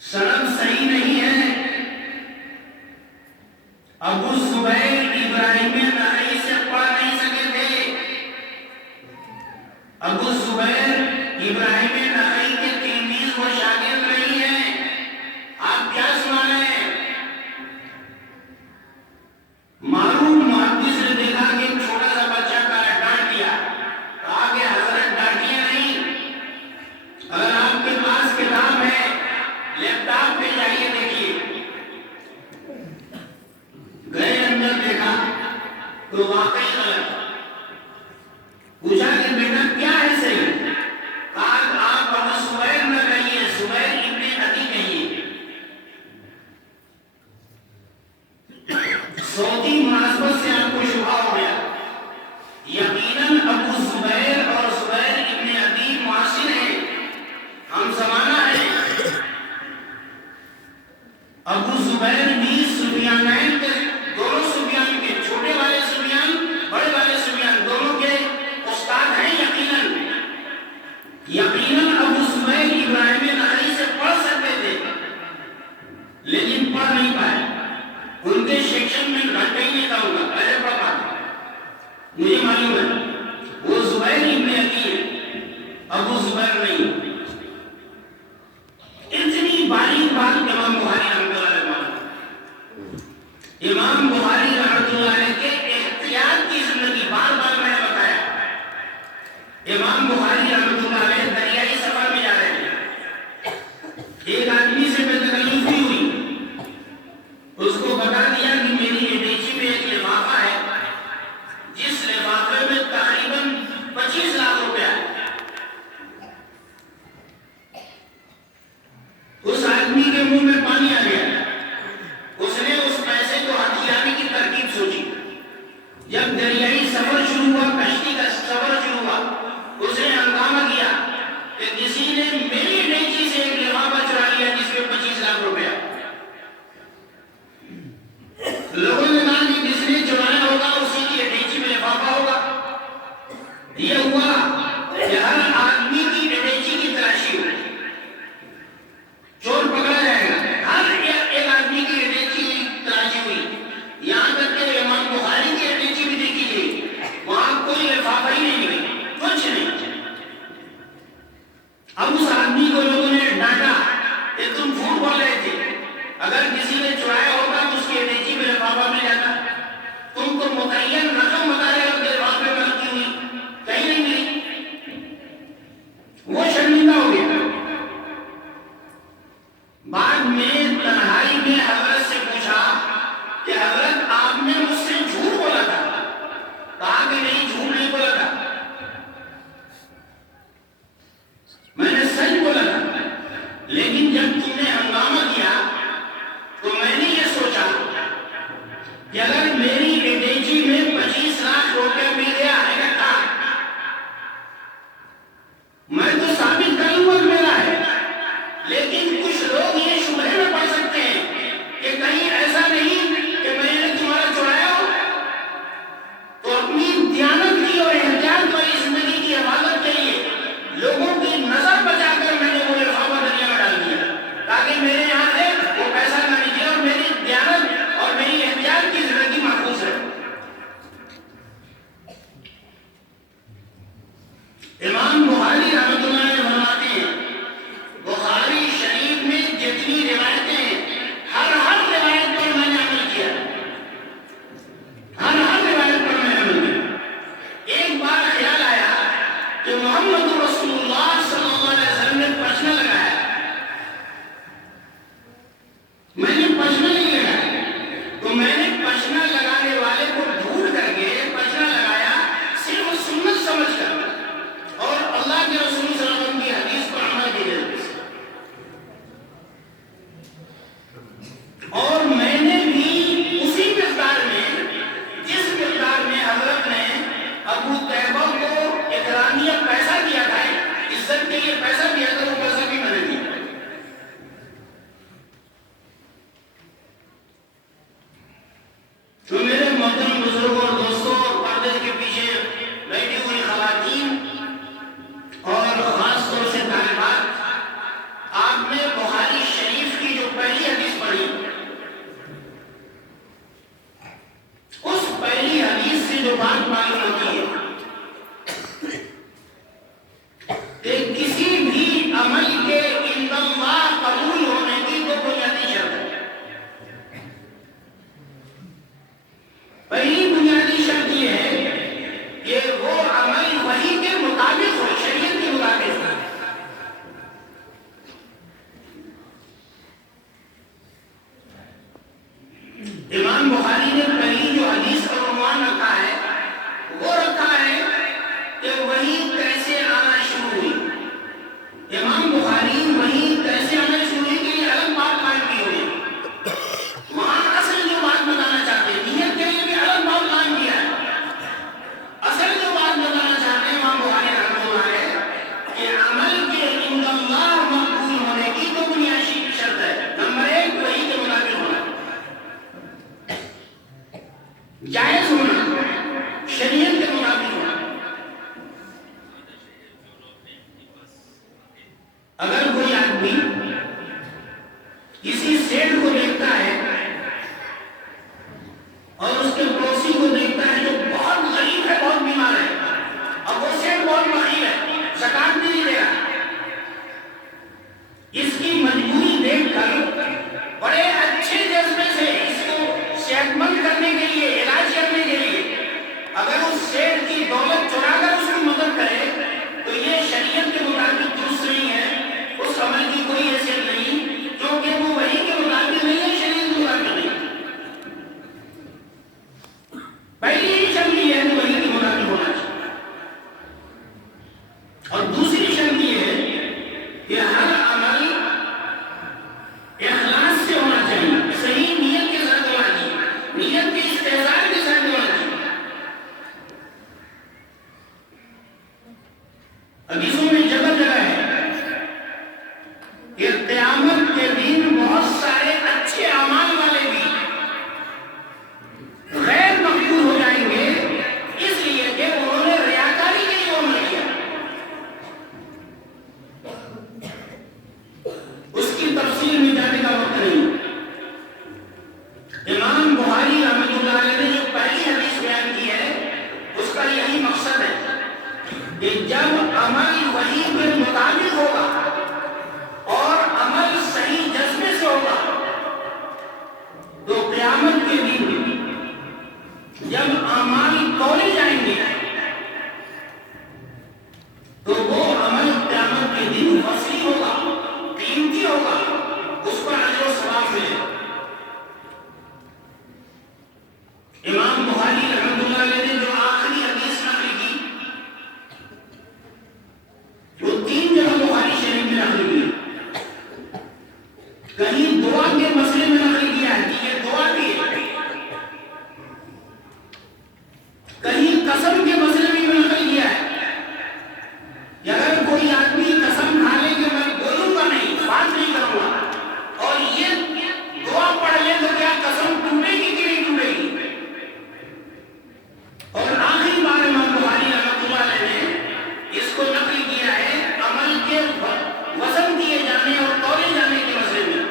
سند صحیح نہیں ہے. ابو زبیر ابراہیم نخعی سے پڑھ نہیں سکے تھے. ابو زبیر ابراہیم نخعی کے تلمیذ و شاگرد نہیں ہیں. آپ کیا سنا رہے ہیں؟ معروف محدث نے دیکھا کہ ایک چھوٹا سا بچہ کا ڈانٹ دیا. کہا کہ حضرت ڈانٹیے نہیں. اگر آپ کے پاس کتاب ہے لیپ ٹاپ پہ جائیے دیکھیے. گئے اندر دیکھا تو واقعی غلط. پوچھا کہ بیٹا کیا ہے صحیح؟ کہا کہ آپ ابو زبیر نہ کہیے، زبیر ابن عدی کہیے. صوتی مناسبت سے آپ کو شبہ ہو گیا. یقیناً ابو زبیر اور زبیر ابن عدی معاصر ہیں، ہم زمانہ ہیں. ابو زبیر بھی سفیانین کے، دونوں سفیان کے، چھوٹے والے سفیان بڑے والے سفیان دونوں کے استاد ہیں. یقیناً ابو زبیر ابراہیم نخعی سے پڑھ سکتے تھے لیکن پڑھ نہیں پائے. ان کے سیکشن میں گھنٹے ہی نہیں تھا ہوگا. پہلے پڑھ پاتے مجھے معلوم ہے. وہ زبیر ابن عدی ہے، ابو زبیر نہیں. اتنی باریک بات امام بخاری رحمۃ اللہ علیہ مانتے. امام بخاری رحمۃ اللہ علیہ کے احتیاط کی زندگی بار بار میں نے بتایا. امام بخاری رحمۃ اللہ علیہ دریائی سفر میں جا رہے تھے. ایک آدمی سے بے تکلفی ہوئی. اس کو بتا دیا کہ میری ایڈیچی میں ایک لفافہ ہے جس لفافے میں تقریباً 25 لاکھ روپیہ ہے. اس آدمی کے منہ میں پانی آ گیا. اس نے اس پیسے کو ہتھیانے کی ترکیب سوچی. جب دریائی سفر شروع ہوا، کشتی کا سفر شروع ہوا، اس نے ہنگامہ کیا کہ کسی نے میری ایڈیچی سے ایک لفافہ چرا لیا جس میں 25 لاکھ روپیہ. لوگوں نے کہا کہ جس نے چرایا ہوگا اسی کی ایڈیچی میں لفافہ ہوگا. یہ ہوا کہ ہر آدمی کی ایڈیچی کی تلاشی ہوئی. چور پکڑا جائے گا. ہر ایک آدمی کی ایڈیچی کی تلاشی ہوئی. یہاں تک کہ امام بخاری کی ایڈیچی بھی دیکھی گئی. وہاں کوئی لفافہ ہی نہیں ملی، کچھ نہیں. اب اس آدمی کو لوگوں نے ڈانٹا کہ تم جھوٹ بول رہے تھے. اگر کسی نے چرایا ہوگا تو اس کی ایڈیچی میں لفافہ مل جاتا. تم کو متعین رقم بتا رہے ہو کہ لفافے میں رکھی ہوئی، کہیں نہیں ملی. وہ شرمندہ ہو گیا. بعد میں تنہائی میں حضرت سے پوچھا کہ حضرت آپ نے مجھ سے جھوٹ بولا تھا. کہا کہ نہیں، جھوٹ نہیں بولا تھا، میں نے سچ بولا تھا. لیکن جب تم نے ہنگامہ کیا تو میں نے یہ سوچا کہ اگر میری ایڈیچی میں 25 لاکھ روپے مل گیا ہے تھا، میں تو ثابت کر لوں گا کہ میرا ہے. لیکن کچھ لوگ یہ شبہے میں پڑ سکتے ہیں کہ کہیں ایسا نہیں کہ میں نے تمہارا چرایا ہو. تو اپنی دیانت کی اور احتیاط والی زندگی کی حفاظت کے لیے لوگوں کی نظر بچا کر میں نے وہ لفافہ دریا میں ڈال دیا تاکہ میرے یہاں سے وہ پیسہ نہ نکلے اور میری دیانت اور میری احتیاط کی زندگی محفوظ ہے. امام بخاری رحمۃ اللہ علیہ فرماتے ہیں بخاری شریف میں جتنی روایتیں ہیں ہر روایت پر میں نے عمل کیا. ہر روایت پر میں نے عمل کیا. ایک بار خیال آیا کہ محمد رسول اللہ صلی اللہ علیہ وسلم نے پشنا لگایا. میں نے پشنا نہیں لگایا تو میں نے پشنا لگانے والے کو ڈھونڈ کر کے پشنا لگایا صرف سنت سمجھ کر اور اللہ کے رسول صلی اللہ علیہ وسلم کی حدیث پر عمل کی جاتی. اور میں نے بھی اسی مقدار میں جس مقدار میں حضرت نے ابو طیبہ کو اکرامیہ پیسہ دیا تھا، عزت کے لیے پیسہ دیا تھا، وہ پیسہ بھی میں نے دیا. تو میرے محترم بزرگوں اور دوستوں، پردے کے پیچھے بیٹھی ہوئی خواتین اور خاص طور سے طالبات، آپ نے بخاری شریف کہیں دعا کے مسئلے میں نقل کیا ہے کہ یہ دعا بھی ہے، کہیں قسم کے مسئلے میں بھی نقل کیا ہے کہ اگر کوئی آدمی قسم کھا لے کہ میں بولوں گا نہیں، بات نہیں کروں گا، اور یہ دعا پڑھ لے تو کیا قسم ٹوٹے گی کہ نہیں ٹوٹے گی؟ اور آخری بار امام بخاری رحمۃ اللہ علیہ نے اس کو نقل کیا ہے عمل کے وزن دیے جانے اور تولے جانے کے مسئلے میں۔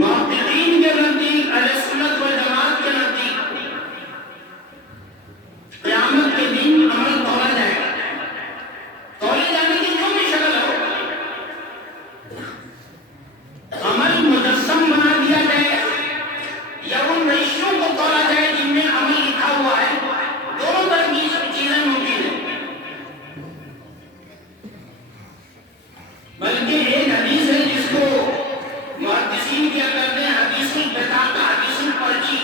محققین کے نزدیک، اہل سنت والجماعت کے نزدیک قیامت کے دن عمل تولا جائے گا، تولے جانے کی جو بھی شکل ہو، عمل مجسم بنا دیا جائے یا ان رشتوں کو تولا جائے جن میں عمل لکھا ہوا ہے، دونوں طرح کی چیزیں ممکن ہیں۔ بلکہ ایک حدیث ہے جس کو محدثین کیا کرتے ہیں حدیث البطاقہ، حدیث الپرچی،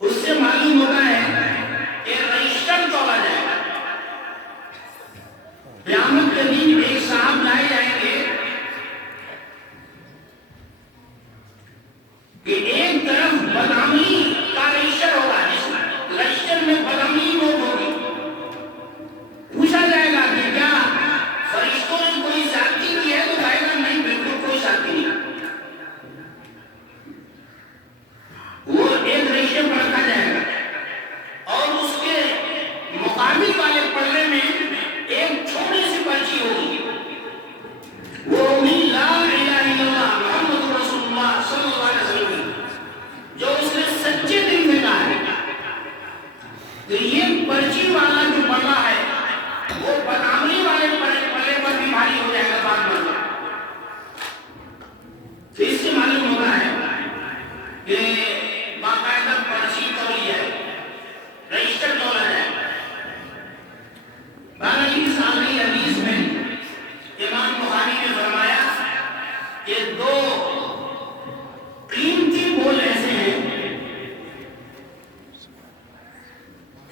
اس سے معلوم ہوتا ہے کہ رجسٹر تولا جائے گا۔ قیامت کے دن ایک صاحب لائے جائیں گے کہ ایک طرف بدعملی کا رجسٹر ہوگا، جس رجسٹر میں بدعملی نوٹ ہوگی، پوچھا جائے گا کہ کیا فرشتوں نے کوئی زیادتی کی ہے؟ تو کہے گا نہیں، بالکل کوئی زیادتی نہیں۔ وہ ایک رجسٹر پر رکھا جائے گا اور اس کے مقابل والے پلڑے میں ایک چھوٹی سی پرچی ہوگی، وہ ہوگی لا الہ الا اللہ محمد رسول اللہ صلی اللہ علیہ وسلم، جو اس نے سچے دل میں کہا ہے۔ تو یہ پرچی والا جو پلڑا ہے وہ بدعملی والے پلے پر بھی بھاری ہو جائے گا بعد میں۔ تو اس سے معلوم ہوتا ہے کہ باقاعدہ پرچی تولی جائے، رجسٹر تولا جائے۔ بہرحال اس آخری حدیث میں امام بخاری نے فرمایا کہ دو قیمتی بول ایسے ہیں،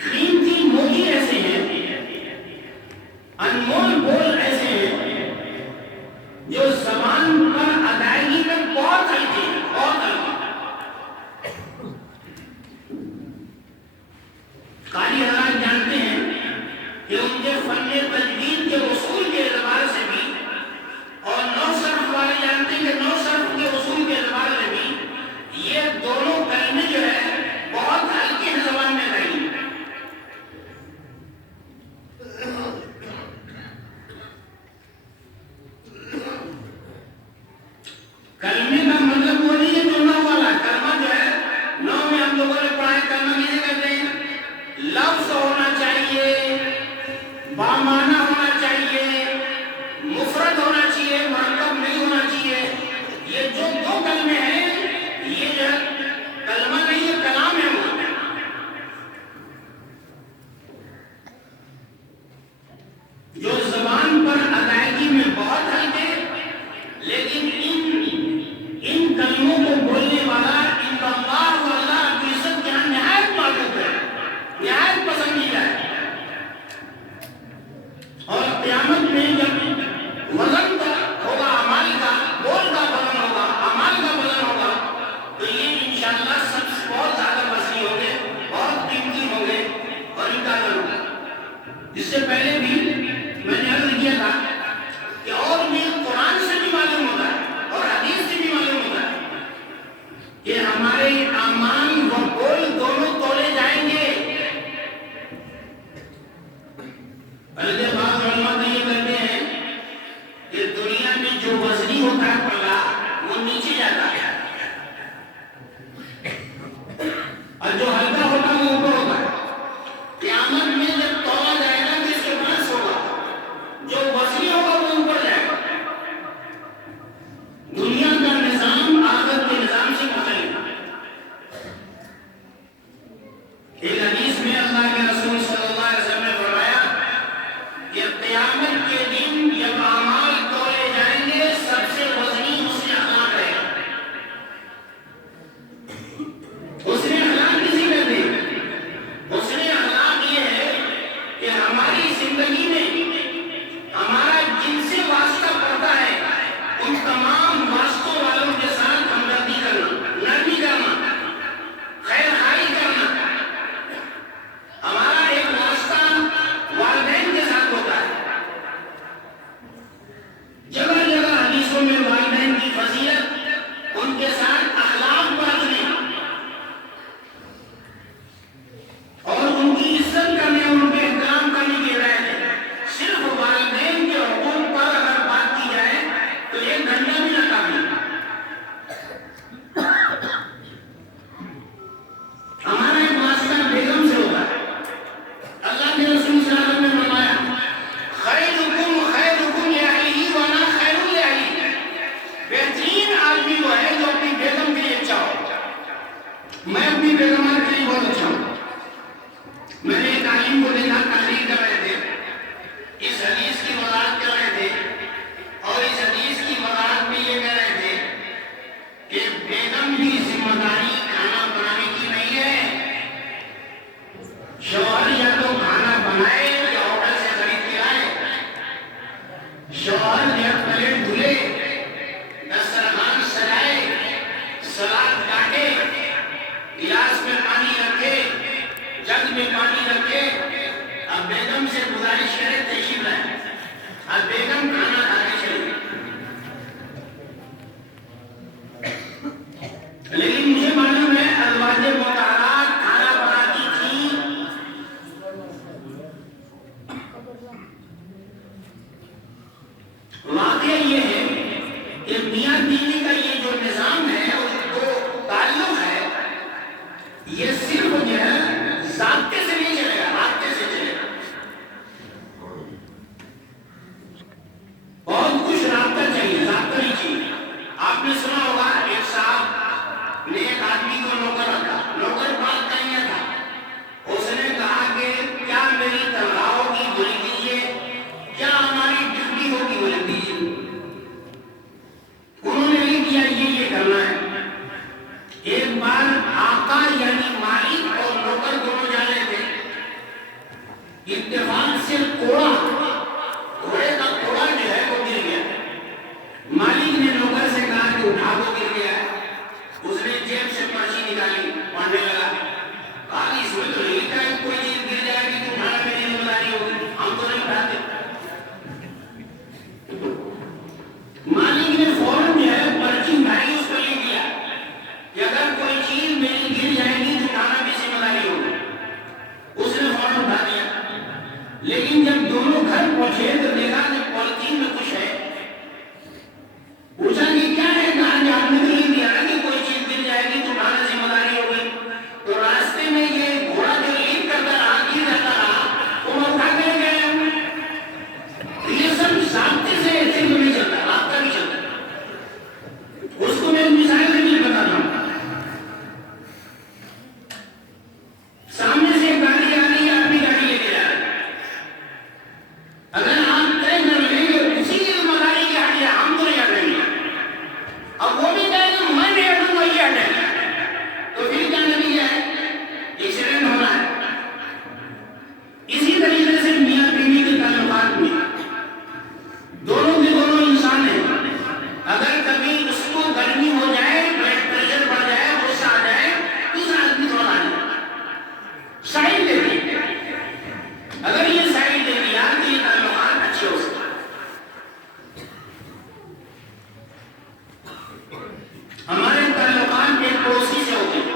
قیمتی موتی ایسے ہیں، انمول بول ایسے ہیں جو زبان پر ادائیگی میں بہت ہلکے ہیں، بہت ہلکے۔ قاری حضرات جانتے ہیں کہ ان کے فن تجوید کے اصول کے اعتبار سے بھی، اور نو صرف والے جانتے ہیں کہ نو صرف کے اصول کے اعتبار سے بھی، یہ دونوں کلمے جو ہے بہت ہلکے ہیں زبان میں رہی۔ کلمے کا مطلب وہ نہیں ہے جو نو والا کلمہ جو ہے، نو میں ہم لوگوں نے پڑھا ہے کلمہ کیسے کہتے ہیں؟ لفظ ہونا چاہیے، بامعنی ہونا چاہیے، مفرد ہونا چاہیے، مرکب نہیں ہونا چاہیے۔ یہ جو دو کلمے ہیں یہ جو ہے کلمہ نہیں ہے، کلام ہے۔ وہ جو زبان پر ادائیگی میں بہت ہلکے، لیکن ان کلموں کو بولنے والا ان کا اللہ و اللہ کی عزت کے یہاں نہایت معروف ہے، نہایت پسندیدہ ہے۔ اور قیامت میں جب وزن ہوگا اعمال کا، بول کا وزن ہوگا، اعمال کا وزن ہوگا، تو یہ انشاءاللہ سب سے بہت زیادہ وزنی ہوں گے، بہت قیمتی ہوں گے اور ان کا وزن ہوگا۔ اس سے پہلے بھی میں نے عرض کیا تھا کہ اور یہ قرآن سے بھی معلوم ہوتا ہے اور حدیث سے بھی معلوم ہوتا ہے کہ ہمارے اعمال و قول دونوں تولے جائیں گے۔ بلکہ بعض علماء تو یہ کہتے ہیں کہ دنیا میں جو وزنی ہوتا ہے پلڑا وہ نیچے جاتا ہے اور جو ہلکا ہوتا ہے وہ اوپر ہوتا ہے۔ قیامت میں جب تولا جائے گا تو اس کے برعکس ہوگا، جو وزنی ہوگا وہ اوپر جائے گا۔ دنیا کا نظام آخرت کے نظام سے مختلف ہے۔ ایک حدیث میں اللہ کے رسول صلی اللہ علیہ وسلم نے فرمایا کہ قیامت کے دن جب اعمال تولے جائیں گے سب سے وزنی حسن اخلاق ہے۔ حسن اخلاق کسی کہتے ہیں؟ جگ میں پانی رکھے، اب بیگم سے گزارش کرے تشریف لائیں، اب بیگم کھانا کھا کے چلے. لیکن مجھے معلوم ہے ازواج مطہرات کھانا بناتی تھی. واقعہ یہ ہے کہ میاں بیوی کا یہ جو نظام ہے اور جو تعلق ہے یہ صرف جو ہے ضابطے سے نہیں چلے گا، رابطے سے چلے گا. بہت کچھ رابطہ چاہیے، ضابطہ نہیں چاہیے. آپ نے سنا ہوگا ایک صاحب نے ایک آدمی کو نوکر رکھا، نوکر بات کہیا تھا. اس نے کہا کہ کیا میری تنخواہوں کی وہ لکھ دیجیے، کیا ہماری ڈیوٹی ہوگی وہ لکھ دیجیے. انہوں نے لکھ دیا یہ کرنا ہے. ایک بار آقا یعنی مالک اور نوکر دونوں جا رہے تھے، اتفاق سے کوڑا، گھوڑے کا کوڑا جو ہے وہ گر گیا. مالک نے نوکر سے کہا کہ اٹھا کو گر گیا ہے. اس نے جیب سے پرچی نکالی، پڑھنے لگا. کہا اس میں تو لکھا ہے کوئی چیز گر جائے گی تو اٹھانا میری ذمہ داری ہوگی، ہم تو نہیں اٹھاتے. مالک نے فوراً جو ہے پرچی اٹھائی، اس کو لکھ دیا کہ اگر کوئی چیز میری گر جائے گی تو اٹھانا بھی ذمہ داری ہوگی. اس نے فوراً اٹھا دیا. لیکن جب دونوں گھر پہنچے تو دیکھا کہ پالیتھین میں کچھ ہے. پوچھا کہ کیا ہے؟ کہا کہ آپ نے تو لکھ دیا نا کہ کوئی چیز گر جائے گی تو اٹھانا ذمہ داری ہوگی. تو راستے میں یہ گھوڑا جو لکھ کرتا رہا، گر جاتا رہا، وہ میں اٹھا کر گیا ہوں. یہ سب ضابطے سے ایسے تو نہیں چلتا، رابطہ بھی چلتا. اس کو میں مثال سے بھی بتاتا ہوں. سامنے سے ایک گاڑی آ رہی ہے، اپنی گاڑی لے کے جا رہے ہیں. اگر آپ طے کر لیں گے اسی کی ذمہ داری کی ہٹ جائے، ہم تو نہیں ہٹیں گے. اب وہ بھی کہے گا میں نہیں ہٹوں گا، یہ ہٹیں گے، تو پھر کیا نتیجہ ہے؟ ایکسیڈنٹ ہونا ہے. اسی طریقے سے میاں بیوی کے تعلقات میں دونوں کے دونوں انسان ہیں. اگر کبھی اس کو گرمی ہو جائے، بلڈ پریشر بڑھ جائے، غصہ آ جائے، دوسرا آدمی تھوڑا آ جائے، سائڈ دے دی. اگر یہ سائڈ دے دیا تو یہ تعلقات اچھے ہو سکتے. ہمارے تعلقات ایک پڑوسی سے ہوتے ہیں.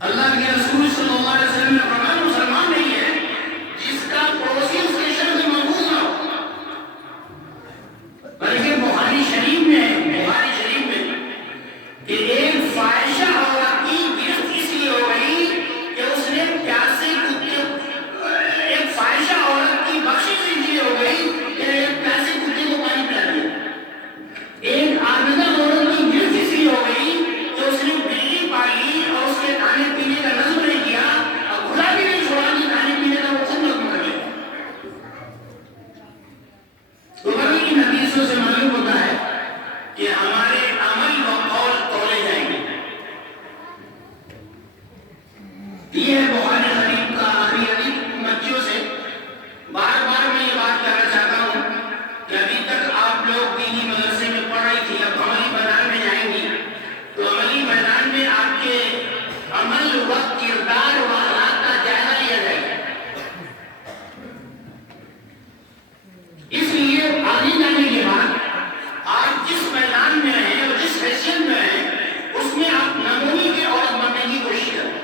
اللہ کے رسول صلی اللہ علیہ وسلم نے فرمایا مسلمان نہیں ہے جس کا پڑوسی اس کے شر سے محفوظ نہ ہو. بلکہ بخاری شریف میں کہ ایک فاحشہ عورت کی گرفت اس لیے ہو گئی کہ اس نے پیاسے کتے، ایک فاحشہ عورت کی بخشش اس لیے ہو گئی کہ ایک پیاسے کتے کو پانی پلا دیا. ایک عابدہ عورت کی گرفت اس لیے ہو گئی کہ اس نے بلی پالی اور اس کے کھانے پینے کا نظم نہیں کیا اور کھلا بھی نہیں چھوڑا کہ کھانے پینے کا وہ خود نظم کر لے. تو نبی کی حدیثوں سے معلوم ہوتا ہے کہ ہمارے عمل و قول تولے جائیں گے. یہ ہے بخاری شریف کا آخری حدیث. بچیوں سے بار بار میں یہ بات کرنا چاہتا ہوں کہ ابھی تک آپ لوگ دینی مدرسے میں پڑھ رہی تھی، اب عملی میدان میں جائیں گی تو عملی میدان میں آپ کے عمل و کردار و اخلاق کا جائزہ لیا جائے گا. اس لیے آگے جانے کے بعد آپ جس میدان میں رہیں اور جس حیثیت میں رہیں اس میں آپ نمونی کے عورت بننے کی کوشش کریں.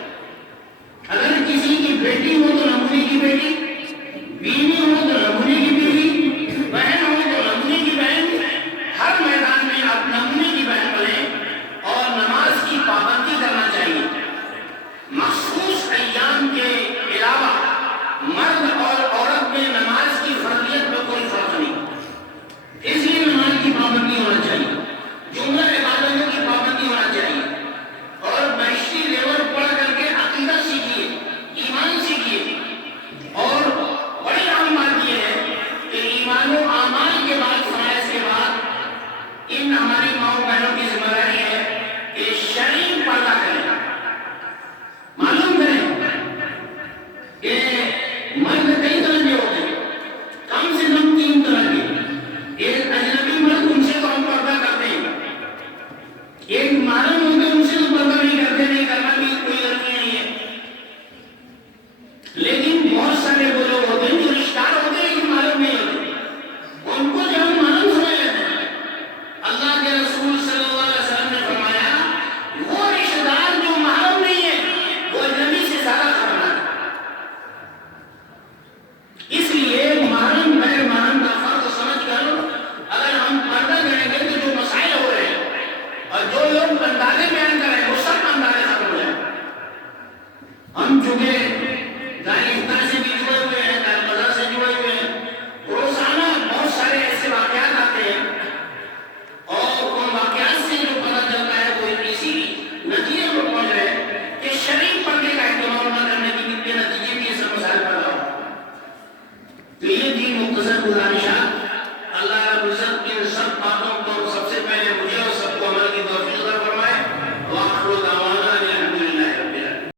واضح بیان کر رہے ہیں، وہ سب اندازے ختم ہو جائے. ہم چونکہ دار افطار سے بھی جڑے ہوئے ہیں، دار قضا سے جڑے ہوئے ہیں، روزانہ بہت سارے ایسے واقعات آتے ہیں اور ان واقعات سے جو پتہ چلتا ہے وہ اسی نتیجے پر پہنچ رہے ہیں کہ شرعی پردے کا اہتمام نہ کرنے کے نتیجے بھی یہ سب مسائل پیدا ہو. تو یہ تین مختصر گزارشات